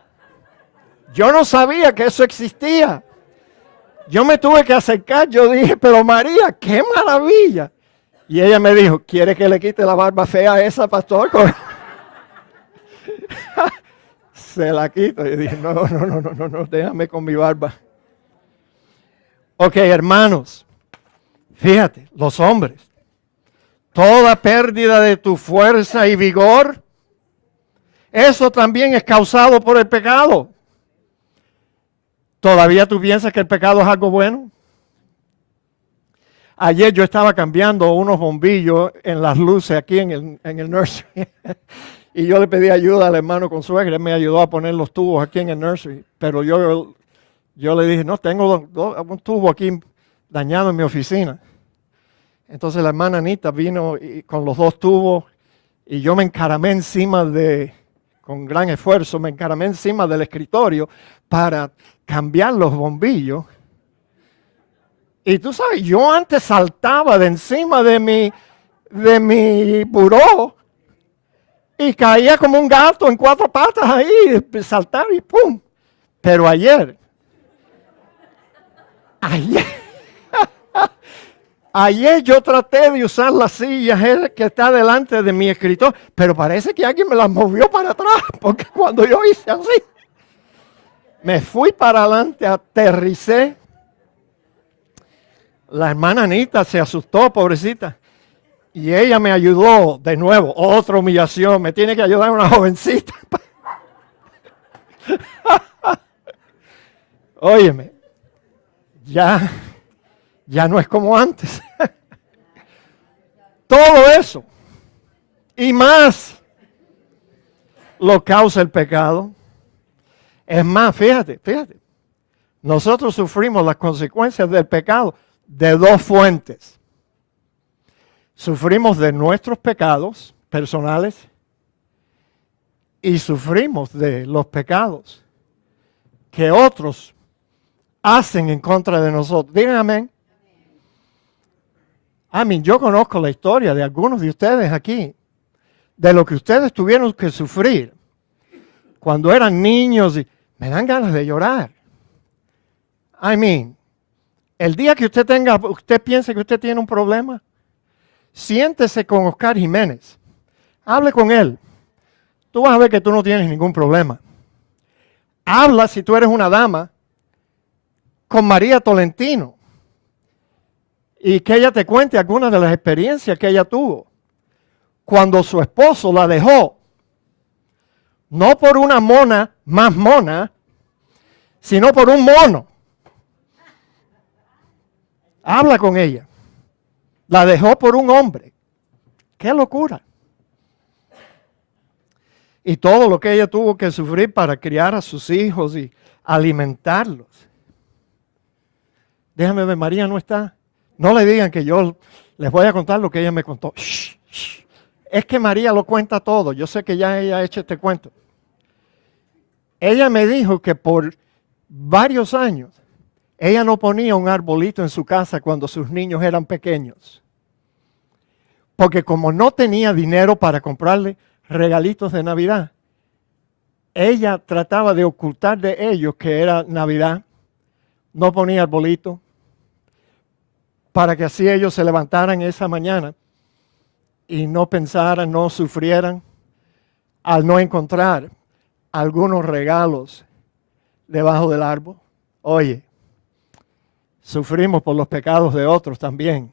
Yo no sabía que eso existía. Yo me tuve que acercar, yo dije, pero María, qué maravilla. Y ella me dijo, ¿quiere que le quite la barba fea a esa, pastor? Se la quito. Y dije, no, déjame con mi barba. Ok, hermanos, fíjate, los hombres. Toda pérdida de tu fuerza y vigor, eso también es causado por el pecado. ¿Todavía tú piensas que el pecado es algo bueno? Ayer yo estaba cambiando unos bombillos en las luces aquí en el nursery. Y yo le pedí ayuda al hermano Consuegra. Él me ayudó a poner los tubos aquí en el nursery. Pero yo le dije, no, tengo un tubo aquí dañado en mi oficina. Entonces la hermana Anita vino con los dos tubos y yo me encaramé encima con gran esfuerzo, me encaramé encima del escritorio para cambiar los bombillos. Y tú sabes, yo antes saltaba de encima de mi buró y caía como un gato en cuatro patas ahí, saltar y ¡pum! Pero ayer yo traté de usar la silla que está delante de mi escritorio, pero parece que alguien me la movió para atrás, porque cuando yo hice así, me fui para adelante, aterricé. La hermana Anita se asustó, pobrecita, y ella me ayudó de nuevo, otra humillación, me tiene que ayudar una jovencita. Óyeme, ya no es como antes. Todo eso y más lo causa el pecado. Es más, fíjate, nosotros sufrimos las consecuencias del pecado de dos fuentes. Sufrimos de nuestros pecados personales y sufrimos de los pecados que otros hacen en contra de nosotros. Digan amén. Yo conozco la historia de algunos de ustedes aquí, de lo que ustedes tuvieron que sufrir cuando eran niños y me dan ganas de llorar. El día que usted piense que usted tiene un problema, siéntese con Oscar Jiménez, hable con él. Tú vas a ver que tú no tienes ningún problema. Habla, si tú eres una dama, con María Tolentino y que ella te cuente algunas de las experiencias que ella tuvo cuando su esposo la dejó, no por una mona más mona, sino por un mono. Habla con ella. La dejó por un hombre. ¡Qué locura! Y todo lo que ella tuvo que sufrir para criar a sus hijos y alimentarlos. Déjame ver, María no está. No le digan que yo les voy a contar lo que ella me contó. Shh, shh. Es que María lo cuenta todo. Yo sé que ya ella ha hecho este cuento. Ella me dijo que por varios años ella no ponía un arbolito en su casa cuando sus niños eran pequeños. Porque como no tenía dinero para comprarle regalitos de Navidad, ella trataba de ocultar de ellos que era Navidad. No ponía arbolito para que así ellos se levantaran esa mañana y no pensaran, no sufrieran al no encontrar algunos regalos debajo del árbol. Oye, sufrimos por los pecados de otros también.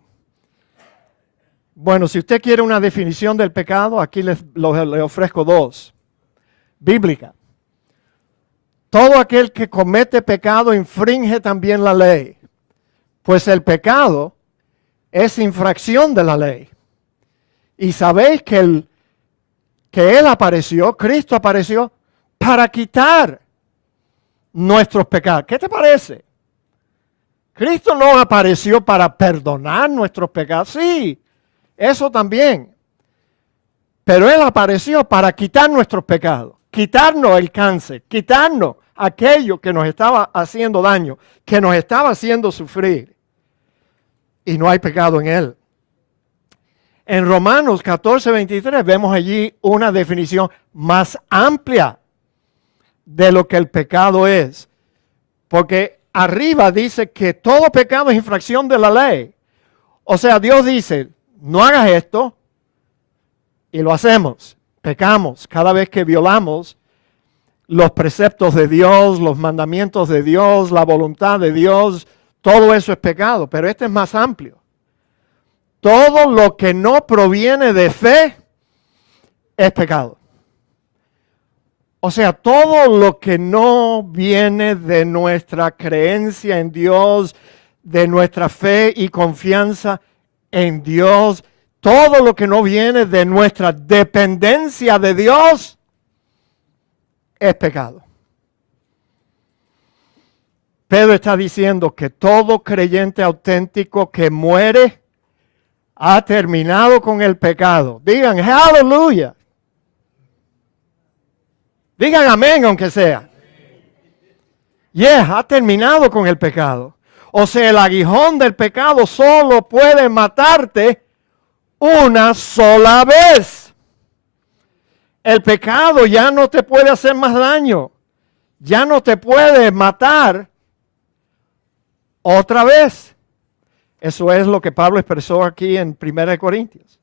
Bueno, si usted quiere una definición del pecado, aquí le ofrezco dos. Bíblica. Todo aquel que comete pecado infringe también la ley, pues el pecado es infracción de la ley. Y sabéis que Él apareció, Cristo apareció, para quitar nuestros pecados. ¿Qué te parece? Cristo no apareció para perdonar nuestros pecados. Sí, eso también. Pero Él apareció para quitar nuestros pecados, quitarnos el cáncer, quitarnos aquello que nos estaba haciendo daño, que nos estaba haciendo sufrir. Y no hay pecado en Él. En Romanos 14:23 vemos allí una definición más amplia de lo que el pecado es. Porque arriba dice que todo pecado es infracción de la ley. O sea, Dios dice, no hagas esto, y lo hacemos. Pecamos cada vez que violamos los preceptos de Dios, los mandamientos de Dios, la voluntad de Dios. Todo eso es pecado, pero este es más amplio. Todo lo que no proviene de fe es pecado. O sea, todo lo que no viene de nuestra creencia en Dios, de nuestra fe y confianza en Dios, todo lo que no viene de nuestra dependencia de Dios, es pecado. Pedro está diciendo que todo creyente auténtico que muere ha terminado con el pecado. Digan, aleluya. Digan amén, aunque sea. Ha terminado con el pecado. O sea, el aguijón del pecado solo puede matarte una sola vez. El pecado ya no te puede hacer más daño. Ya no te puede matar otra vez. Eso es lo que Pablo expresó aquí en 1 Corintios.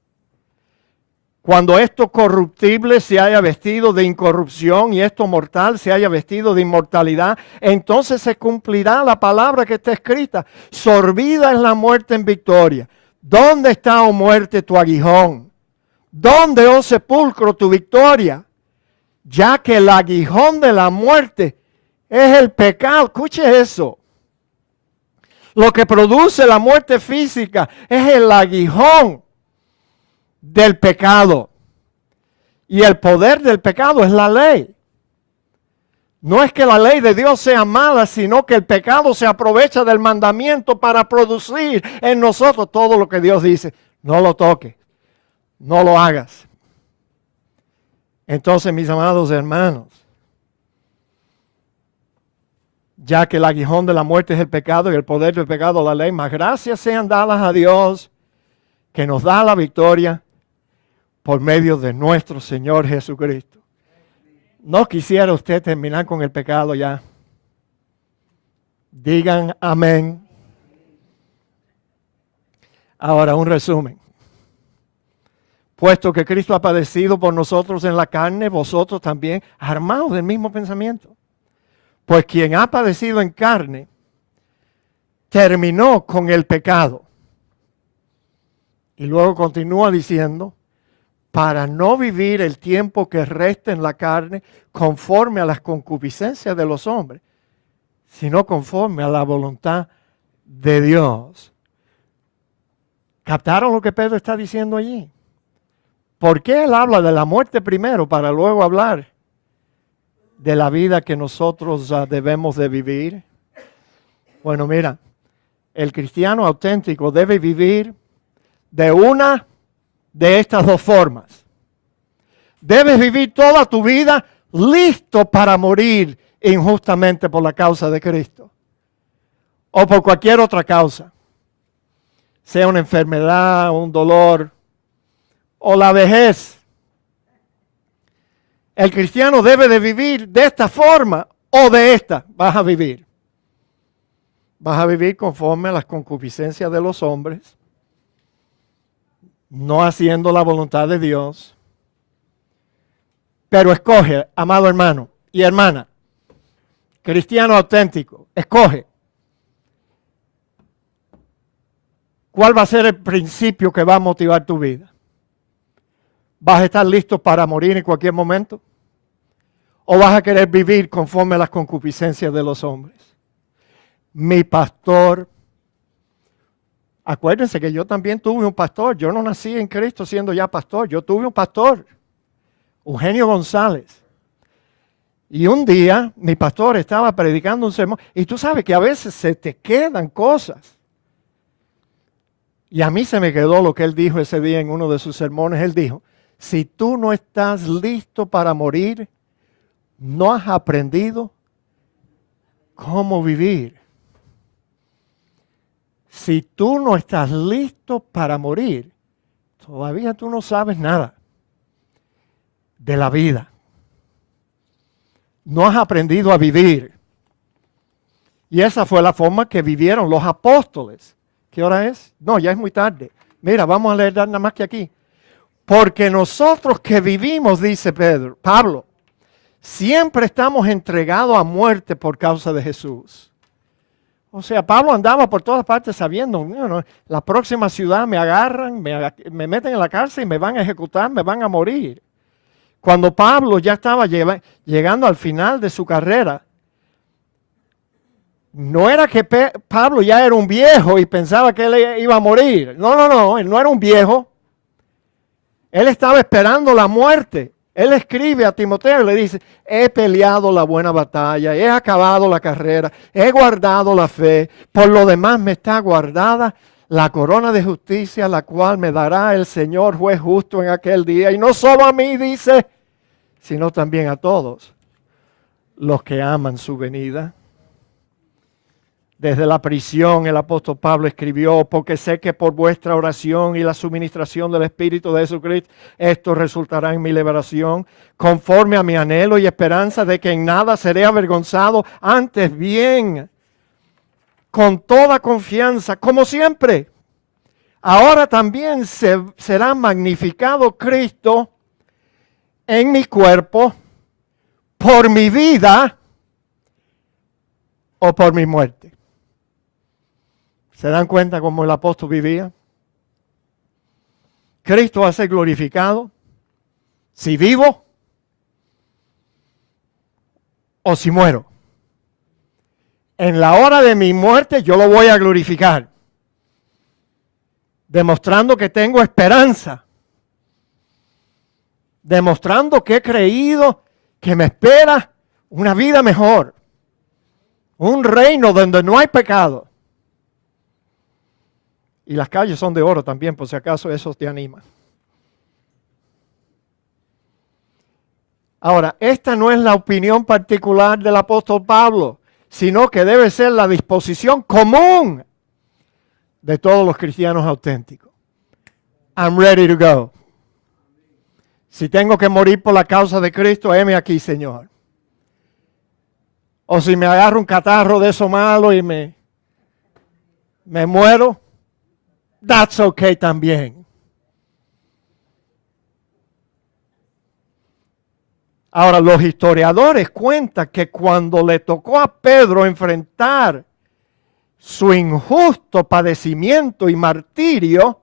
Cuando esto corruptible se haya vestido de incorrupción y esto mortal se haya vestido de inmortalidad, entonces se cumplirá la palabra que está escrita. Sorbida es la muerte en victoria. ¿Dónde está, oh muerte, tu aguijón? ¿Dónde, oh sepulcro, tu victoria? Ya que el aguijón de la muerte es el pecado. Escuche eso. Lo que produce la muerte física es el aguijón del pecado. Y el poder del pecado es la ley. No es que la ley de Dios sea mala, sino que el pecado se aprovecha del mandamiento para producir en nosotros todo lo que Dios dice. No lo toques, no lo hagas. Entonces, mis amados hermanos, ya que el aguijón de la muerte es el pecado y el poder del pecado la ley, más gracias sean dadas a Dios que nos da la victoria por medio de nuestro Señor Jesucristo. No quisiera usted terminar con el pecado ya. Digan amén. Ahora un resumen. Puesto que Cristo ha padecido por nosotros en la carne, vosotros también, armados del mismo pensamiento. Pues quien ha padecido en carne, terminó con el pecado. Y luego continúa diciendo, para no vivir el tiempo que resta en la carne conforme a las concupiscencias de los hombres, sino conforme a la voluntad de Dios. ¿Captaron lo que Pedro está diciendo allí? ¿Por qué él habla de la muerte primero para luego hablar de la vida que nosotros debemos de vivir? Bueno, mira, el cristiano auténtico debe vivir de una de estas dos formas. Debes vivir toda tu vida listo para morir injustamente por la causa de Cristo o por cualquier otra causa, sea una enfermedad, un dolor o la vejez. El cristiano debe de vivir de esta forma o de esta. Vas a vivir conforme a las concupiscencias de los hombres, no haciendo la voluntad de Dios. Pero escoge, amado hermano y hermana, cristiano auténtico, escoge. ¿Cuál va a ser el principio que va a motivar tu vida? ¿Vas a estar listo para morir en cualquier momento? ¿O vas a querer vivir conforme a las concupiscencias de los hombres? Mi pastor, acuérdense que yo también tuve un pastor. Yo no nací en Cristo siendo ya pastor. Yo tuve un pastor, Eugenio González. Y un día mi pastor estaba predicando un sermón. Y tú sabes que a veces se te quedan cosas. Y a mí se me quedó lo que él dijo ese día en uno de sus sermones. Él dijo, si tú no estás listo para morir, no has aprendido cómo vivir. Si tú no estás listo para morir, todavía tú no sabes nada de la vida. No has aprendido a vivir. Y esa fue la forma que vivieron los apóstoles. ¿Qué hora es? No, ya es muy tarde. Mira, vamos a leer nada más que aquí. Porque nosotros que vivimos, dice Pablo, siempre estamos entregados a muerte por causa de Jesús. O sea, Pablo andaba por todas partes sabiendo, la próxima ciudad me agarran, me meten en la cárcel y me van a ejecutar, me van a morir. Cuando Pablo ya estaba llegando al final de su carrera, no era que Pablo ya era un viejo y pensaba que él iba a morir. No, él no era un viejo. Él estaba esperando la muerte. Él escribe a Timoteo y le dice, he peleado la buena batalla, he acabado la carrera, he guardado la fe. Por lo demás me está guardada la corona de justicia, la cual me dará el Señor juez justo en aquel día. Y no solo a mí, dice, sino también a todos los que aman su venida. Desde la prisión el apóstol Pablo escribió, porque sé que por vuestra oración y la suministración del Espíritu de Jesucristo, esto resultará en mi liberación, conforme a mi anhelo y esperanza de que en nada seré avergonzado, antes bien, con toda confianza, como siempre. Ahora también será magnificado Cristo en mi cuerpo, por mi vida o por mi muerte. ¿Se dan cuenta cómo el apóstol vivía? Cristo va a ser glorificado si vivo o si muero. en la hora de mi muerte yo lo voy a glorificar, demostrando que tengo esperanza, demostrando que he creído que me espera una vida mejor, un reino donde no hay pecado. Y las calles son de oro también, por si acaso eso te anima. Ahora, esta no es la opinión particular del apóstol Pablo, sino que debe ser la disposición común de todos los cristianos auténticos. I'm ready to go. Si tengo que morir por la causa de Cristo, heme aquí, Señor. O si me agarro un catarro de eso malo y me muero, that's okay también. Ahora, los historiadores cuentan que cuando le tocó a Pedro enfrentar su injusto padecimiento y martirio,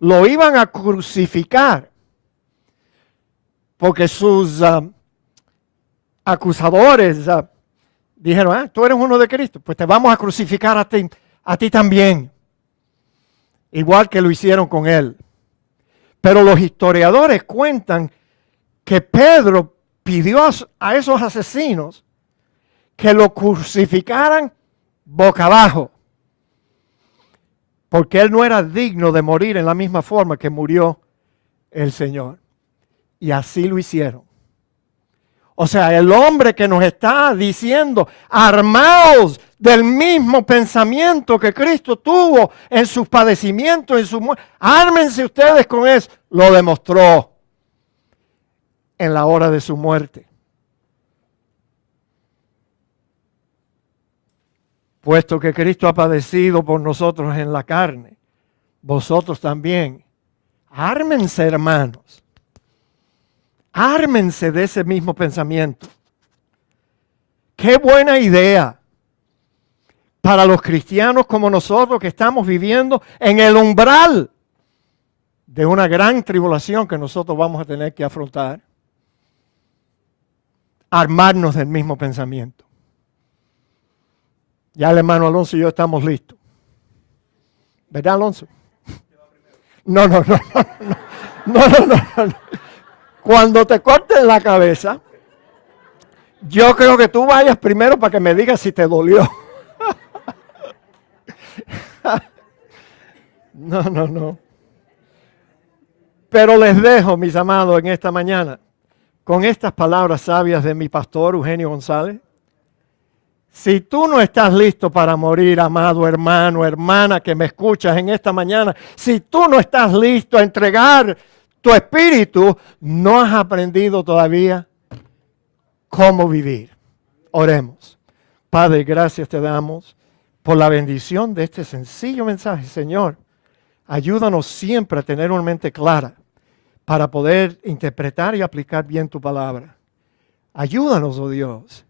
lo iban a crucificar. Porque sus acusadores dijeron, tú eres uno de Cristo, pues te vamos a crucificar a ti también. Igual que lo hicieron con él. Pero los historiadores cuentan que Pedro pidió a esos asesinos que lo crucificaran boca abajo, porque él no era digno de morir en la misma forma que murió el Señor. Y así lo hicieron. O sea, el hombre que nos está diciendo, armaos del mismo pensamiento que Cristo tuvo en sus padecimientos, en su muerte, ármense ustedes con eso, lo demostró en la hora de su muerte. Puesto que Cristo ha padecido por nosotros en la carne, vosotros también, ármense, hermanos. Ármense de ese mismo pensamiento. Qué buena idea para los cristianos como nosotros que estamos viviendo en el umbral de una gran tribulación que nosotros vamos a tener que afrontar. Armarnos del mismo pensamiento. Ya el hermano Alonso y yo estamos listos. ¿Verdad, Alonso? No. Cuando te corten la cabeza, yo creo que tú vayas primero para que me digas si te dolió. No. Pero les dejo, mis amados, en esta mañana, con estas palabras sabias de mi pastor Eugenio González. Si tú no estás listo para morir, amado hermano, hermana que me escuchas en esta mañana, si tú no estás listo a entregar tu espíritu, no has aprendido todavía cómo vivir. Oremos. Padre, gracias te damos por la bendición de este sencillo mensaje. Señor, ayúdanos siempre a tener una mente clara para poder interpretar y aplicar bien tu palabra. Ayúdanos, oh Dios,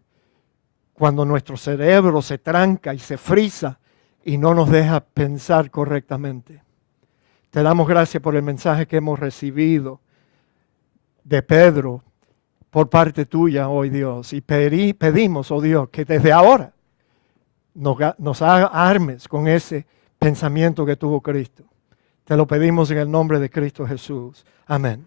cuando nuestro cerebro se tranca y se frisa y no nos deja pensar correctamente. Te damos gracias por el mensaje que hemos recibido de Pedro por parte tuya hoy, Dios. Y pedimos, oh Dios, que desde ahora nos armes con ese pensamiento que tuvo Cristo. Te lo pedimos en el nombre de Cristo Jesús. Amén.